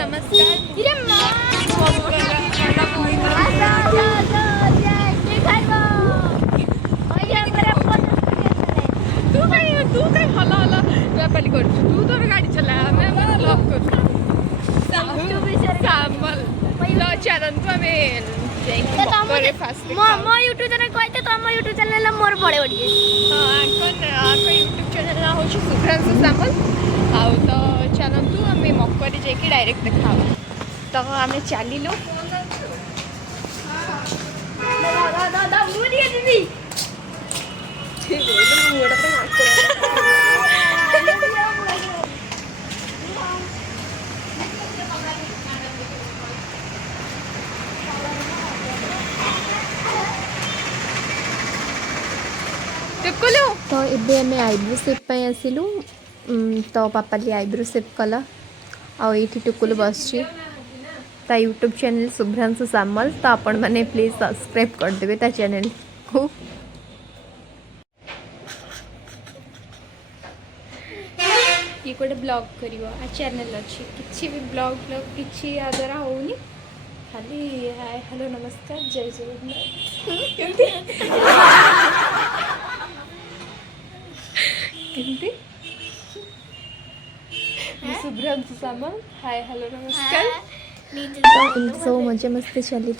मो YouTube channel कहते तो हम यूट्यूब चैनल मोर पड़े ओडी हां यूट्यूब चैनल ना हो शुभ्रांशु सामल आउ तो चलतु आम मकरी जाकि डायरेक्ट देखा तो आम चलिलु तो ये आम आईब्रो सेप आसिलु तो पापाली आईब्रो सेप कला आई टुकुल बस यूट्यूब चैनल शुभ्रांशु सामल तो आपण मैंने प्लीज सब्सक्राइब करदे ता चैनल को ये गोटे ब्लॉग करियो आ चैनल अच्छी किसी भी ब्लॉग किसी आ द्वारा होनी खाली हाय हेलो नमस्कार जय जगन्नाथ केमती शुभ्रांशु सामल हाय हेलो नमस्कार तो सब मजा मस्ती चली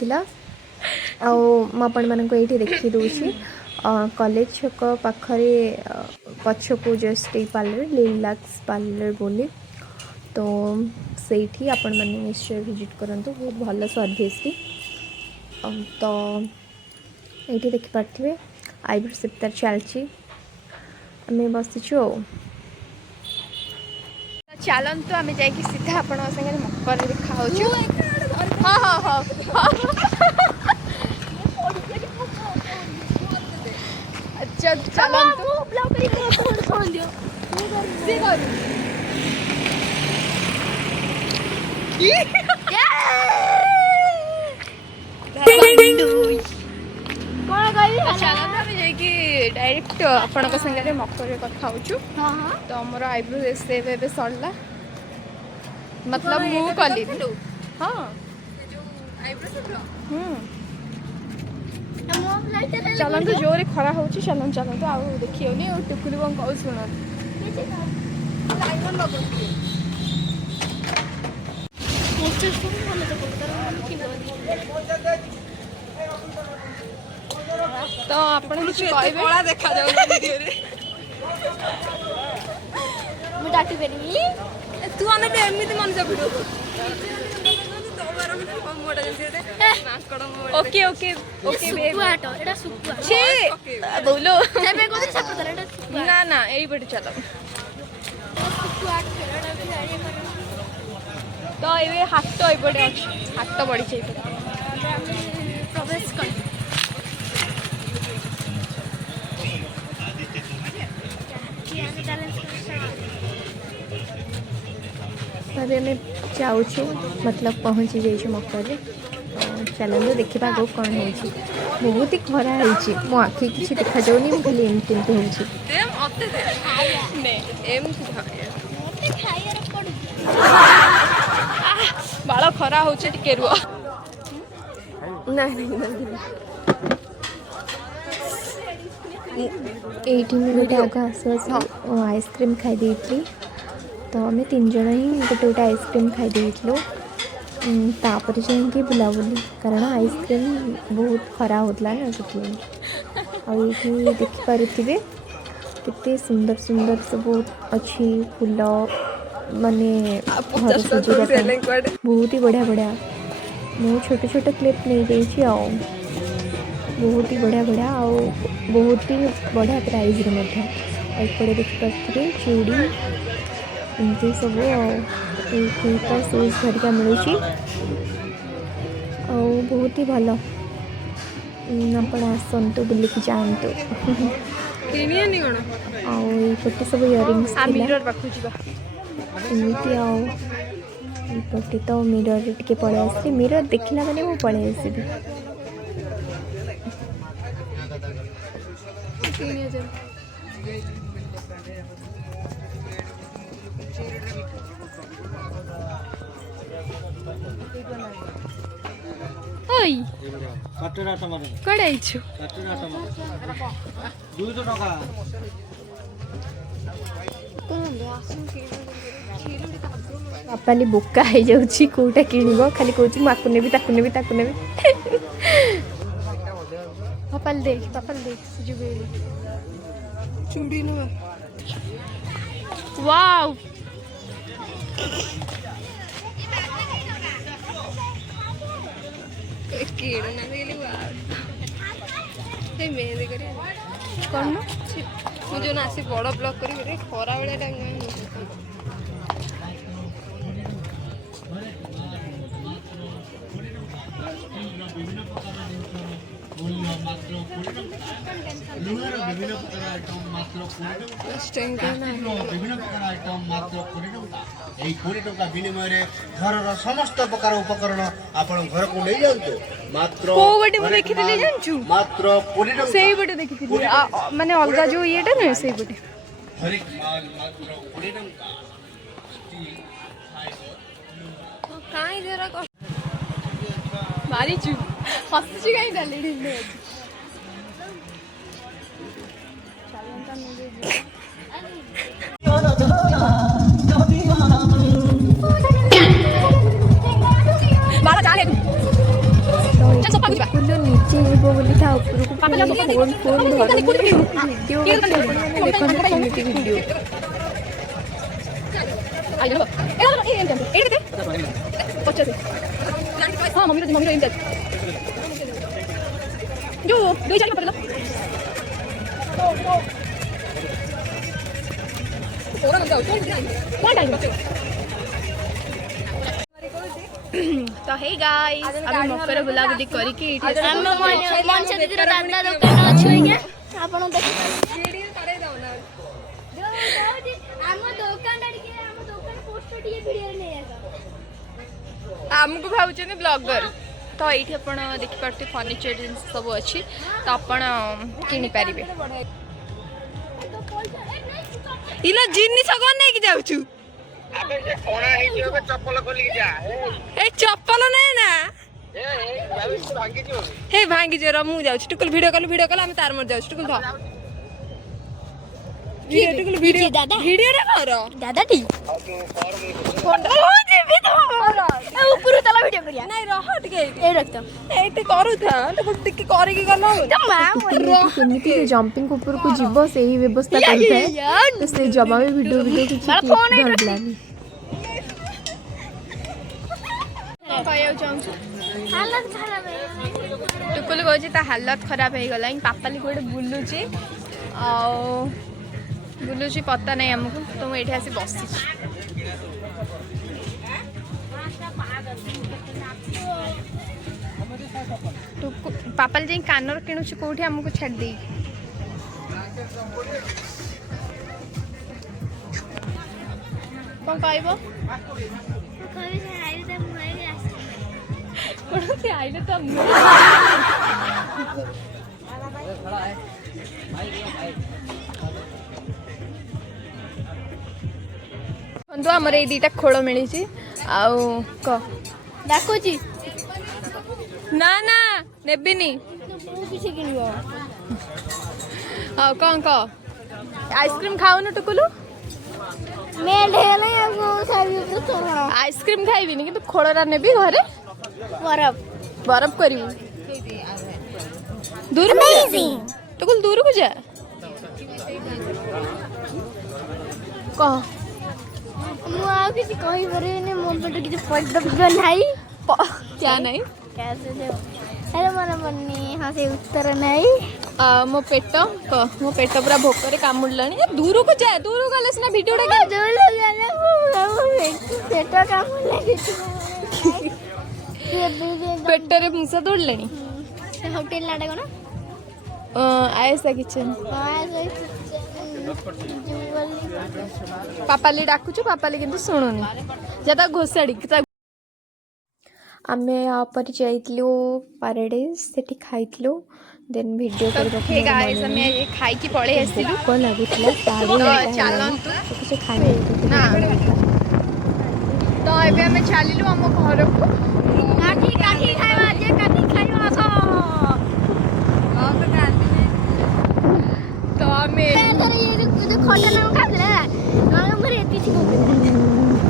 आपण मानक ये देखी दूसरी कॉलेज छक पाखरे पछकू जस्ट पार्लर लिलाक्स पार्लर बोली तो सेठी आपण माने निश्चय विजिट करंतु बहुत भल सर्विस तो ये देखी पार्थे आईब्रो सेप तार चलची आम बसीचु चलतु आम जा सीधा आपण संगे मकर देखा हाँ हाँ हाँ अच्छा चलतु डायरेक्ट आपण संगे मकर कथा होचु तो हमर आईब्रो सेव एबे सरला मतलब मु कली हां जो आईब्रो सेव चलतु जोरे खरा होची चलतु आ देखियोनी और टुकुली बन कहू सुन तो आपण कुछ कहबे बड़ा देखा जाउ वीडियो रे मु डाटी बेनी तू आने ते एमिति मन से वीडियो ओके ओके ओके सुकुआटो एटा सुकुआ छे बोलो जेबे को दिन सपर एटा सुकुआ ना ना एई बटे चलो सुकुआट एटा भी आड़ी कर तो एबे हाथ तो एई बटे अछि हाथ तो बड़ी छै प्रवेश कर अभी आम जाऊँ मतलब पहुँची जाइए मकर चलते देखा गो कौन हो बहुत ही खरा होती मो आखि किसी देखा जाऊनी खाली एमती बाल खरा हो रुह ये गोटे आग आस आइसक्रीम खाई तो आम 3 जन ही गोटे गोटे आइसक्रीम खाई तापर जाइए बुलाबुली कारण आइसक्रीम बहुत खरा होता ना से देखिपे केते सुंदर सुंदर सब अच्छी फूल माने बहुत ही बढ़िया बढ़िया मु छोटे छोटे क्लिप नहीं जाइए बहुत ही बढ़िया बढ़िया बहुत ही बढ़िया प्राइस एपटे देखिपे चूड़ी एमती सब तो शूज धरिका मिलूँ बहुत ही भल आप आसतु बुलिकी जातु आउटे सब इयरिंग्स एमती आउटे तो मिरर टे पलि आस मिरर देखला मैंने मुझे पलि आसबि ओई କାଟରା ଟମାଟୋ କୁଆଡ଼େ ଆଇଛୁ? କାଟରା ଟମାଟୋ 200 ଟଙ୍କା ପାପାଲି ବୋକା ହେଇଯାଉଛି କୋଉଟା କିଣିବ ଖାଲି କହୁଛି ମୁଁ ଆକୁ ନେବି ତାକୁ ନେବି ତାକୁ ନେବି। ପାପାଲି ଦେଖ ସେ ଯୋଉ ବେଳି ଚୁଡ଼ି ନବା। ୱାଓ କଣ ମୁଁ ଯୋଉ ଆସି ବଡ଼ ବ୍ଲକ୍ କରି ଖରା ବେଳେ ଟାଇମ୍ ଲୁଣର ବିଭିନ୍ନ ପ୍ରକାର ଆଇଟମ୍ ମାତ୍ର 20 ଟଙ୍କା। ଏହି 20 ଟଙ୍କା ବିନିମୟରେ ଘରର ସମସ୍ତ ପ୍ରକାର ଉପକରଣ ଆପଣ ଘରକୁ ନେଇଯାଆନ୍ତୁ। ମାତ୍ର କୋଉ ଗୋଟେ ମୁଁ ଦେଖିଥିଲି ଜାଣିଛୁ? ମାତ୍ର 20 ଟଙ୍କା। ସେଇ ପଟେ ଦେଖିଥିଲି ମାନେ ଅଲଗା ଯୋଉ ଇଏଟା ନୁହେଁ ସେଇ ପଟେ। ହରିକ ମାଲ ମାତ୍ର 20 ଟଙ୍କା। କାଇଁ ଜରା ମାରିଛୁ ହସୁଛୁ କାଇଁ ଡାଲି ଢିଲେ ଅଛି। ଟୁକୁଲୁ ନିଜେ ଯିବ ବୋଲି ତା ଉପରକୁ ଫୋନ୍ ଧରୁନି ଭିଡ଼ିଓ ଦେଖନ୍ତୁ କେମିତି ଭିଡ଼ିଓ। ହଁ ମମିର ଏମିତି ଯୋଉ 2-4 ପଡ଼ିଲ तो हे गाइस अभी मकर बुलाबुली करके मनीषा दीदी दादा दुकान अच्छी आज्ञा आपण आमको भावुଛନ୍ତି ब्लॉगर तो ये देखिपे फर्निचर जिन सब अच्छी तो आपण किनी पारिबे इला जिनिस कोन नै कि जाउछु अबे जे कोना हे जे चप्पल खोली जा ए चप्पल नै ना ए भांगी जो हे भांगी जो र मु जाउछु टुकुल वीडियो कॉल हम तार मर जाउछु टुकुल ध वीडियो दादा वीडियो रे कर दादा टी फोन ओ जेबी तो ऊपर चला वीडियो करिया नहीं रह टिके ए रखता एते करू था टुकुल टिके करी के गलो केମିତି जंपिंग ऊपर को जीव सही व्यवस्था करता है तो से जमा में वीडियो किसी धरलानी कहया चाहछु हालत खराब है टुकुल कहछि ता हालत खराब हे गला पापाली कोडे बुल्लुची आ बुल्लुची पता नहीं हमको तो मैं एठी आसी बसছি पापाली जे कानर किणुची कोठी हमको छाड़ दे कौन कहबो कभी से आई तो मुझे कौन से आइले तो बंधु आमर ये दीटा खोल मिली आउ क डाकुची ना ना नेबिनी किसी किनिबो हाँ कौन क आइसक्रीम खाओ न टुकुलु मैं ढेले को खाबी तो थोड़ा आइसक्रीम खाइबिनी कि खोलरा नेबी घरे बर्फ बर्फ करिवु दूर को जा टुकुल दूर को जा कह मु आ किसी कहि परने मन पे किसी पैसा नहीं क्या नहीं कैसे दे हेलो मन बन्नी हां से उत्तर नहीं मो पेट मो पेट पूरा भोकरे कामुडलानी दूर को जा दूर गले सिना वीडियोटा के दूर गले पेट कामुड लागे पेटरे मुसा तोड़लेनी होटल लाडा कोन आयसा किचन पापाली डाकुछु पापाली किंतु सुनुनी जदा घोसाड़ी आमे यहाँ पर जाइतलु पैराडाइज सेठी खाइतलु देन वीडियो कर हे गाइस हमें ये खाई की पड़े आसिलु को लागुतला साडे चलंतु कुछ खाइ ना तो एबे हमें चलिलु हम घर को काठी काठी खाइबा जे काठी हमें ये जो खोटा नाम का है ना मेरे इतनी सी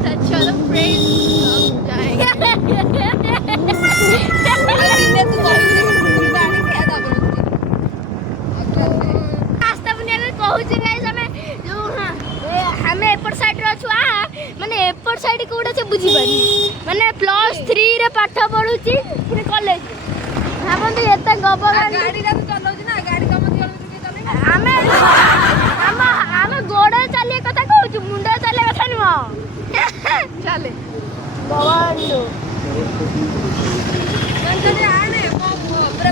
तो चलो फ्रेंड्स जाएंगे रास्ता बुनिया में कहूचे गाइस हमें जो हमें एपर साइड रो छुआ माने एपर साइड कोडा से बुझी पानी माने +3 रे पाठ पढुची पुनी कॉलेज भाबंतु एते गब गाड़ी रा चलाउ छी ना गाड़ी कम चलाउ हमें हमें गोड़े चलिए कथा कहू छी मुंडा चले कथा नुवा चले गवांडो गंतने आने पूरा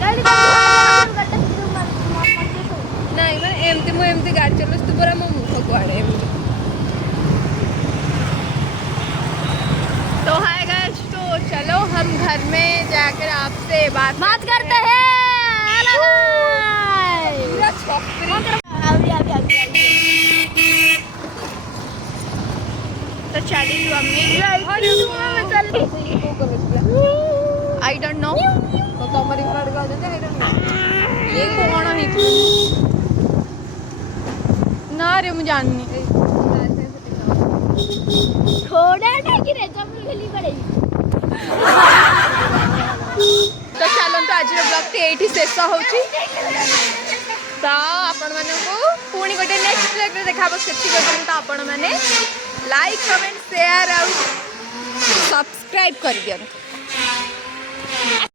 गाड़ी नहीं मैं एमती गाड़ी चलो तू पूरा मो मुख को आड़े तो हाय गाइस तो चलो हम घर में जाकर आपसे बात करते हैं पूरा छोकरी तो चली आई डोंट नो तो तमरी घर का जते आई डोंट नो ये कौन है ना रे मुझे जाननी थोड़ा नहीं कि रे जब गली पड़े तो चलते आज ब्लॉग ये शेष होची तो आपण माने को पुणी गोटे नेक्स्ट ब्लॉग रे देखाबो सेति पर्यंत आपण माने लाइक कमेंट शेयर और सब्सक्राइब कर दियंतु।